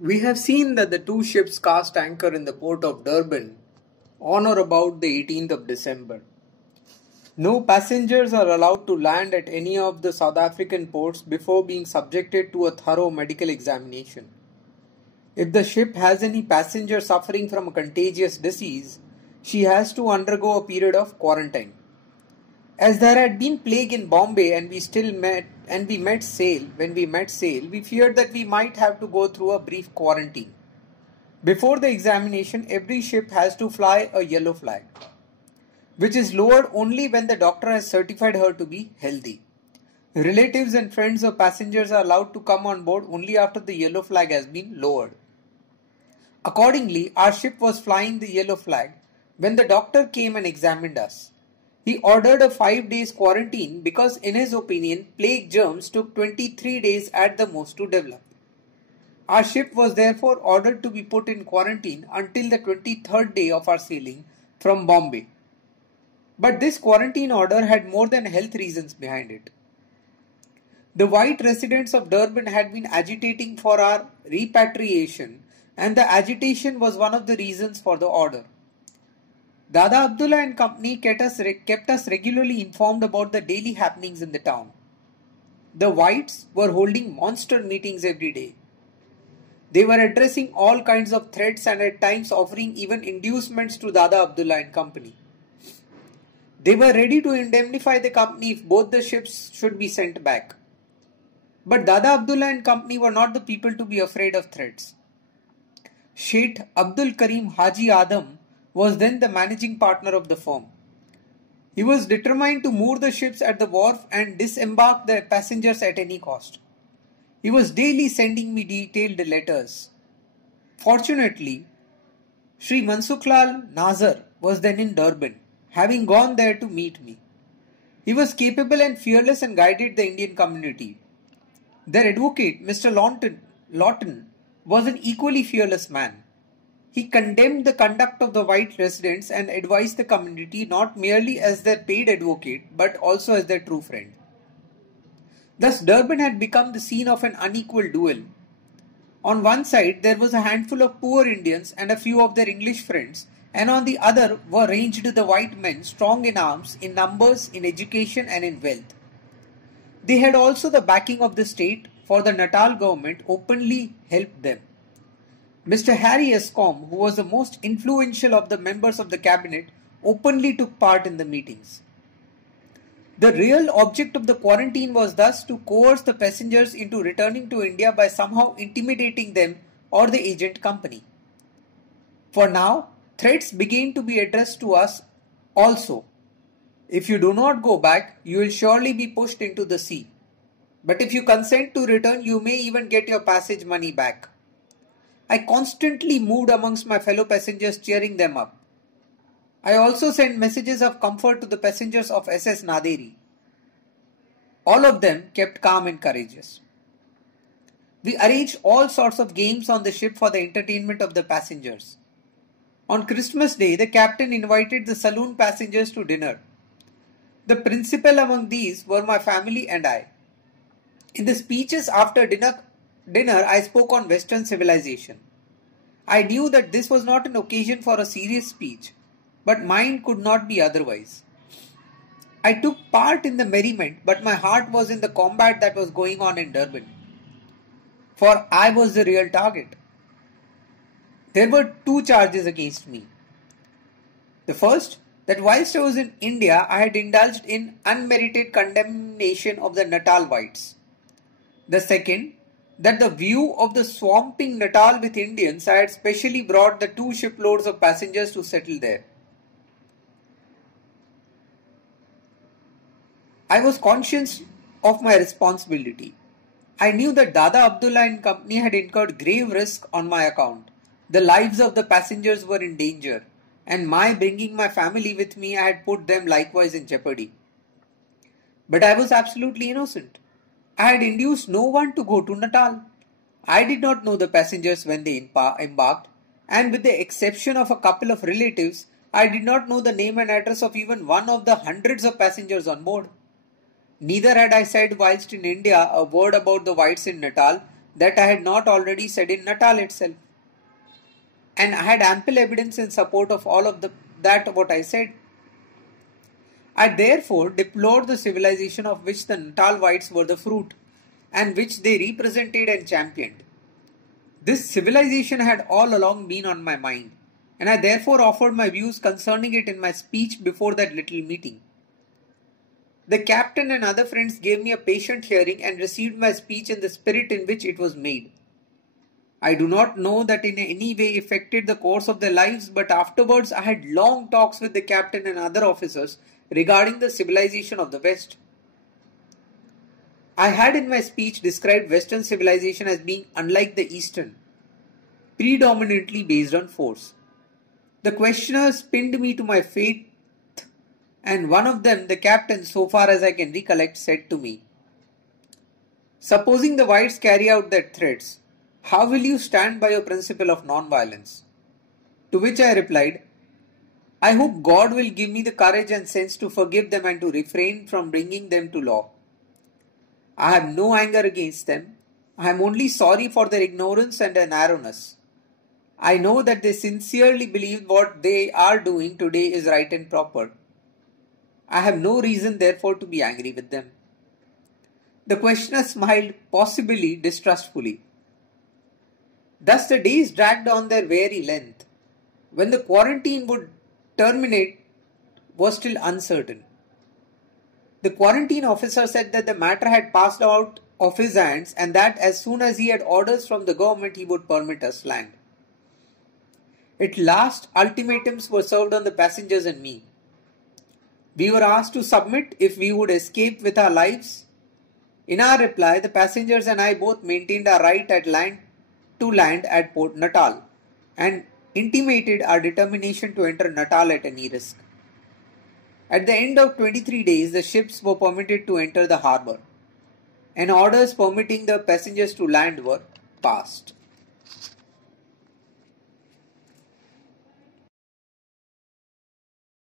We have seen that the two ships cast anchor in the port of Durban on or about the 18th of December. No passengers are allowed to land at any of the South African ports before being subjected to a thorough medical examination. If the ship has any passenger suffering from a contagious disease, she has to undergo a period of quarantine. As there had been plague in Bombay and we met sail, we feared that we might have to go through a brief quarantine. Before the examination, every ship has to fly a yellow flag, which is lowered only when the doctor has certified her to be healthy. Relatives and friends of passengers are allowed to come on board only after the yellow flag has been lowered. Accordingly, our ship was flying the yellow flag when the doctor came and examined us. He ordered a 5 days quarantine because in his opinion, plague germs took 23 days at the most to develop. Our ship was therefore ordered to be put in quarantine until the 23rd day of our sailing from Bombay. But this quarantine order had more than health reasons behind it. The white residents of Durban had been agitating for our repatriation, and the agitation was one of the reasons for the order. Dada Abdullah and company kept us regularly informed about the daily happenings in the town. The whites were holding monster meetings every day. They were addressing all kinds of threats and at times offering even inducements to Dada Abdullah and company. They were ready to indemnify the company if both the ships should be sent back. But Dada Abdullah and company were not the people to be afraid of threats. Sheikh Abdul Karim Haji Adam was then the managing partner of the firm. He was determined to moor the ships at the wharf and disembark the passengers at any cost. He was daily sending me detailed letters. Fortunately, Sri Mansukhlal Nazar was then in Durban, having gone there to meet me. He was capable and fearless and guided the Indian community. Their advocate, Mr. Lawton, was an equally fearless man. He condemned the conduct of the white residents and advised the community not merely as their paid advocate but also as their true friend. Thus Durban had become the scene of an unequal duel. On one side there was a handful of poor Indians and a few of their English friends, and on the other were ranged the white men strong in arms, in numbers, in education and in wealth. They had also the backing of the state, for the Natal government openly helped them. Mr. Harry Escombe, who was the most influential of the members of the cabinet, openly took part in the meetings. The real object of the quarantine was thus to coerce the passengers into returning to India by somehow intimidating them or the agent company. For now, threats began to be addressed to us also. If you do not go back, you will surely be pushed into the sea. But if you consent to return, you may even get your passage money back. I constantly moved amongst my fellow passengers, cheering them up. I also sent messages of comfort to the passengers of SS Naderi. All of them kept calm and courageous. We arranged all sorts of games on the ship for the entertainment of the passengers. On Christmas Day, the captain invited the saloon passengers to dinner. The principal among these were my family and I. In the speeches after dinner, I spoke on Western civilization. I knew that this was not an occasion for a serious speech, but mine could not be otherwise. I took part in the merriment, but my heart was in the combat that was going on in Durban. For I was the real target. There were two charges against me. The first, that whilst I was in India, I had indulged in unmerited condemnation of the Natal whites. The second, that the view of the swamping Natal with Indians, I had specially brought the 2 shiploads of passengers to settle there. I was conscious of my responsibility. I knew that Dada Abdullah and company had incurred grave risk on my account. The lives of the passengers were in danger, and my bringing my family with me, I had put them likewise in jeopardy. But I was absolutely innocent. I had induced no one to go to Natal. I did not know the passengers when they embarked, and with the exception of a couple of relatives, I did not know the name and address of even one of the hundreds of passengers on board. Neither had I said whilst in India a word about the whites in Natal, that I had not already said in Natal itself. And I had ample evidence in support of all of that what I said. I therefore deplored the civilization of which the Natal whites were the fruit, and which they represented and championed. This civilization had all along been on my mind, and I therefore offered my views concerning it in my speech before that little meeting. The captain and other friends gave me a patient hearing and received my speech in the spirit in which it was made. I do not know that in any way affected the course of their lives, but afterwards I had long talks with the captain and other officers regarding the civilization of the West. I had in my speech described Western civilization as being unlike the Eastern, predominantly based on force. The questioners pinned me to my faith, and one of them, the captain, so far as I can recollect, said to me, "Supposing the whites carry out their threats, how will you stand by your principle of non-violence?" To which I replied, "I hope God will give me the courage and sense to forgive them and to refrain from bringing them to law. I have no anger against them. I am only sorry for their ignorance and their narrowness. I know that they sincerely believe what they are doing today is right and proper. I have no reason therefore to be angry with them." The questioner smiled, possibly distrustfully. Thus the days dragged on their weary length. When the quarantine would terminate was still uncertain. The quarantine officer said that the matter had passed out of his hands and that as soon as he had orders from the government he would permit us land. At last, ultimatums were served on the passengers and me. We were asked to submit if we would escape with our lives. In our reply, the passengers and I both maintained our right to land at Port Natal and intimated our determination to enter Natal at any risk. At the end of 23 days, the ships were permitted to enter the harbour, and orders permitting the passengers to land were passed.